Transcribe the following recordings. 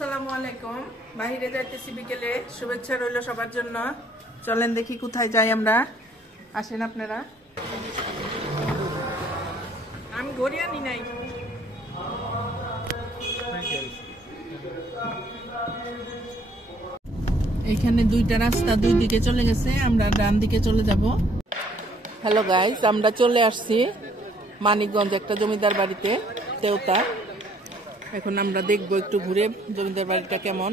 আসসালামু আলাইকুম। বাইরে যাইতেছি বিকেলে, শুভেচ্ছা রইল সবার জন্য। চলেন দেখি কোথায় যাই আমরা, আসেন আপনারা। আমি ঘড়ি আনি নাই। এখানে দুইটা রাস্তা, দুই দিকে চলে গেছে, আমরা ডান দিকে চলে যাব। হ্যালো গাইস, আমরা চলে আসছি মানিকগঞ্জ একটা জমিদার বাড়িতে, তেওতা। এখন আমরা দেখবো একটু ঘুরে জমিদার বাড়িটা কেমন।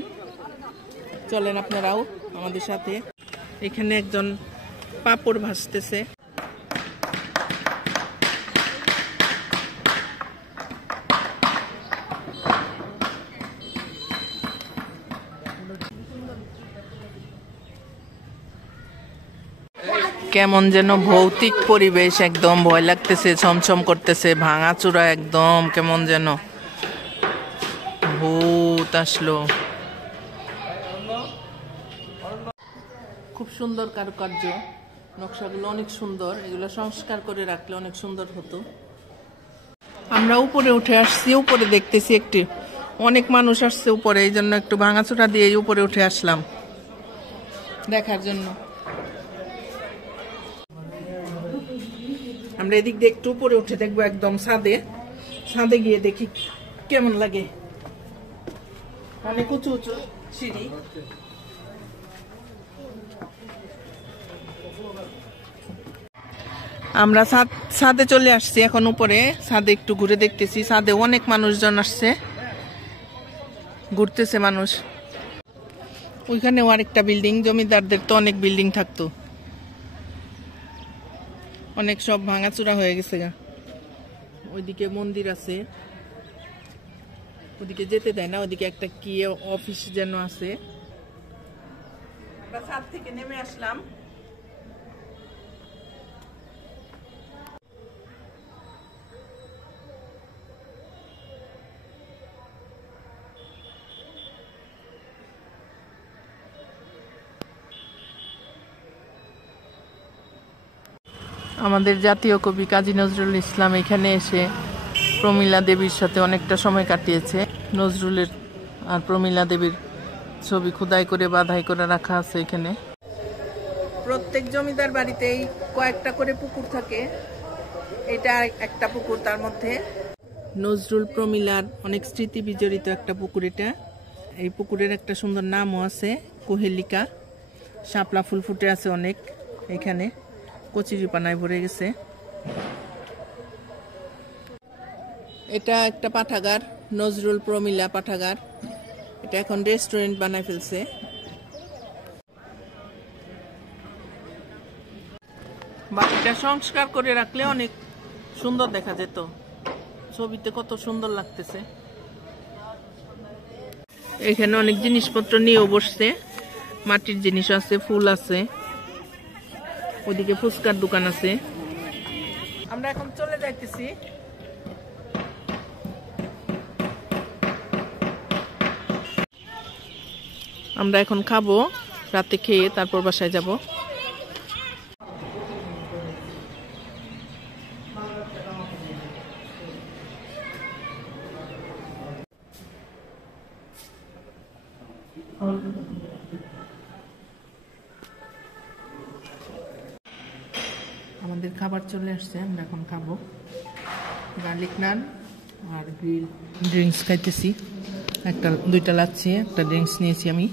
চলেন আপনারাও আমাদের সাথে। এখানে একজন পাপড় ভাজতেছে। কেমন যেন ভৌতিক পরিবেশ, একদম ভয় লাগতেছে, ছমছম করতেছে, ভাঙাচুরা একদম, কেমন যেন ভূত আসলো। খুব সুন্দর কারুকার্য, নকশাগুলো অনেক সুন্দর, এগুলো সংস্কার করে রাখলে অনেক সুন্দর হতো। আমরা উপরে উঠে আসছি, উপরে দেখতেছি একটি অনেক মানুষ আসছে উপরে, এই জন্য একটু ভাঙাচুরা দিয়ে উপরে উঠে আসলাম দেখার জন্য। আমরা এদিক দিয়ে একটু উপরে উঠে দেখবো, একদম ছাদে গিয়ে দেখি কেমন লাগে। অনেক উঁচু উঁচু সিঁড়ি। আমরা ছাদে চলে আসছি এখন উপরে। ছাদে একটু ঘুরে দেখতেছি, ছাদে অনেক মানুষজন আসছে, ঘুরতেছে মানুষ। ওইখানেও আরেকটা বিল্ডিং, জমিদারদের তো অনেক বিল্ডিং থাকতো, অনেক সব ভাঙাচুরা হয়ে গেছে গা। ওইদিকে মন্দির আছে, ওদিকে যেতে দেয় না, ওদিকে একটা কি অফিস যেন আছে। আমরা ছাদ থেকে নেমে আসলাম। আমাদের জাতীয় কবি কাজী নজরুল ইসলাম এখানে এসে প্রমীলা দেবীর সাথে অনেকটা সময় কাটিয়েছে। নজরুলের আর প্রমীলা দেবীর ছবি খোদাই করে বাধাই করে রাখা আছে এখানে। প্রত্যেক জমিদার বাড়িতেই কয়েকটা করে পুকুর থাকে, এটা একটা পুকুর। তার মধ্যে নজরুল প্রমীলার অনেক স্মৃতি বিজড়িত একটা পুকুর এটা। এই পুকুরের একটা সুন্দর নামও আছে, কোহেলিকা। শাপলা ফুল ফুটে আছে অনেক এখানে, কচুরি পানায় ভরে গেছে। এটা একটা পাঠাগার, নজরুল প্রমীলা পাঠাগার। এটা এখন রেস্টুরেন্ট বানায় ফেলছে। বাড়িটা সংস্কার করে রাখলে অনেক সুন্দর দেখা যেত, ছবিতে কত সুন্দর লাগতেছে। এখানে অনেক জিনিসপত্র নিয়েও বসছে, মাটির জিনিস আছে, ফুল আছে, ওদিকে ফুচকার দোকান আছে। আমরা এখন চলে যাইতেছি। আমরা এখন খাবো, রাতে খেয়ে তারপর বাসায় যাব। আমাদের খাবার চলে আসছে, আমরা এখন খাবো। গার্লিক নান আর গ্রিল ড্রিঙ্কস খাইতেছি। দুইটা লাচ্ছি, একটা ড্রিঙ্কস নিয়েছি আমি।